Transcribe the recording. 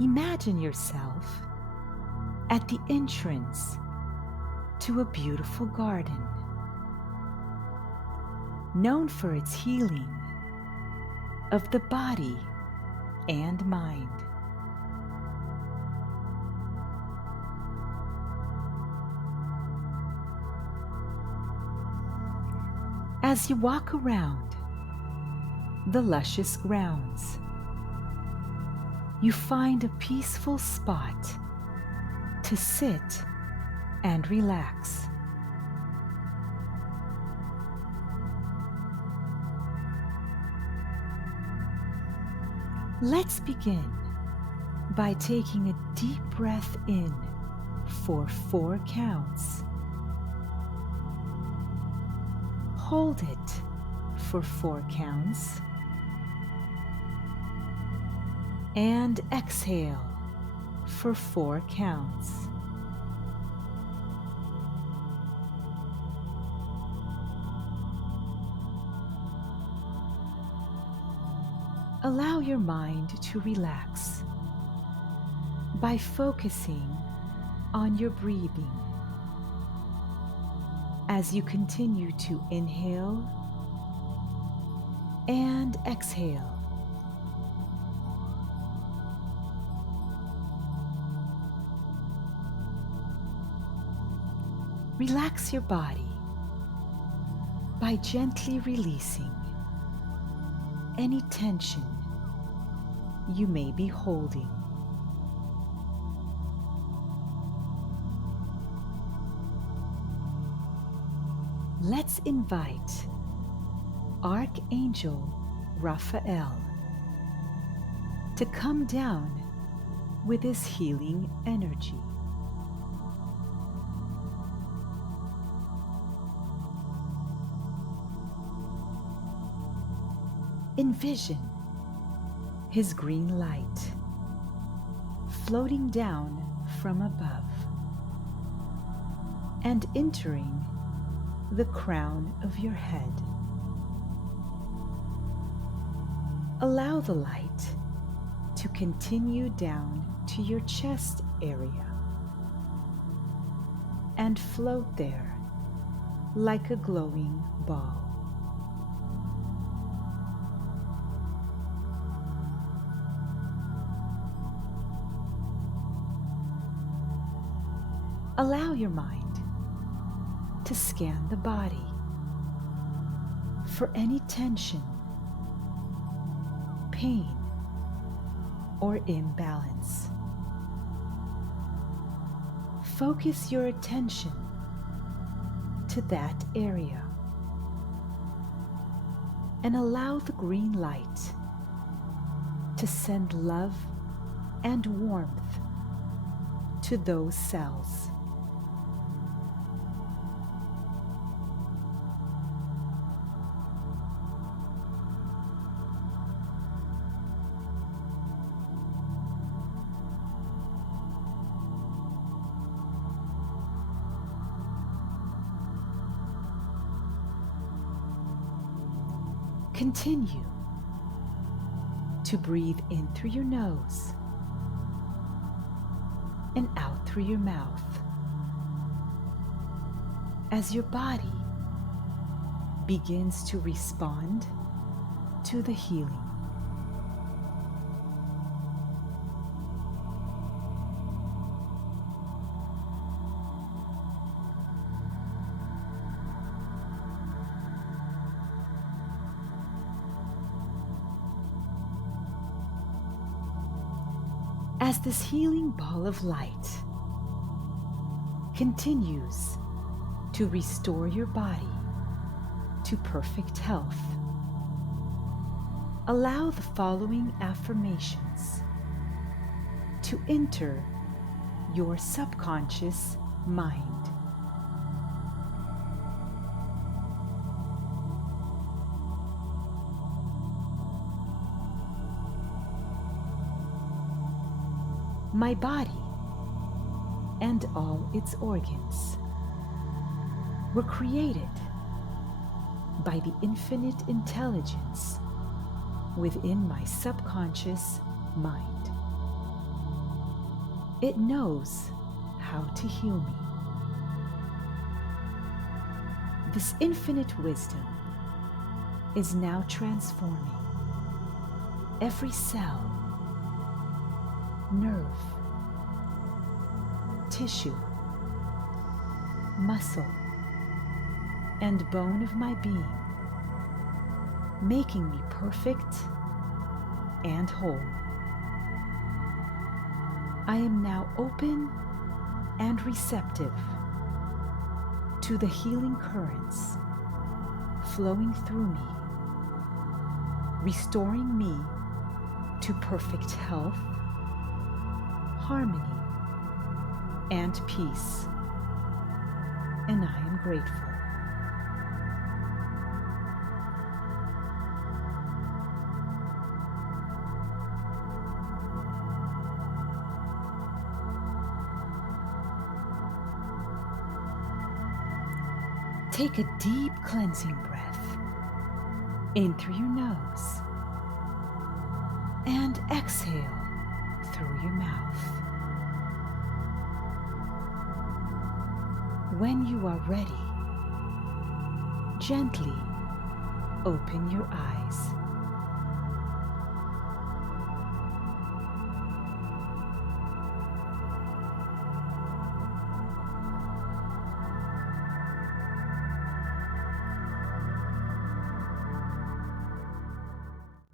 Imagine yourself at the entrance to a beautiful garden, known for its healing of the body and mind. As you walk around the luscious grounds, you find a peaceful spot to sit and relax. Let's begin by taking a deep breath in for 4 counts. Hold it for 4 counts. And exhale for 4 counts. Allow your mind to relax by focusing on your breathing as you continue to inhale and exhale. Relax your body by gently releasing any tension you may be holding. Let's invite Arc Angel Raphael to come down with his healing energy. Envision his green light floating down from above and entering the crown of your head. Allow the light to continue down to your chest area and float there like a glowing ball. Allow your mind to scan the body for any tension, pain, or imbalance. Focus your attention to that area and allow the green light to send love and warmth to those cells. Continue to breathe in through your nose and out through your mouth as your body begins to respond to the healing. As this healing ball of light continues to restore your body to perfect health, allow the following affirmations to enter your subconscious mind. My body and all its organs were created by the infinite intelligence within my subconscious mind. It knows how to heal me. This infinite wisdom is now transforming every cell, nerve, tissue, muscle, and bone of my being, making me perfect and whole. I am now open and receptive to the healing currents flowing through me, restoring me to perfect health, harmony, and peace. And I am grateful. Take a deep cleansing breath in through your nose and exhale through your mouth. When you are ready, gently open your eyes.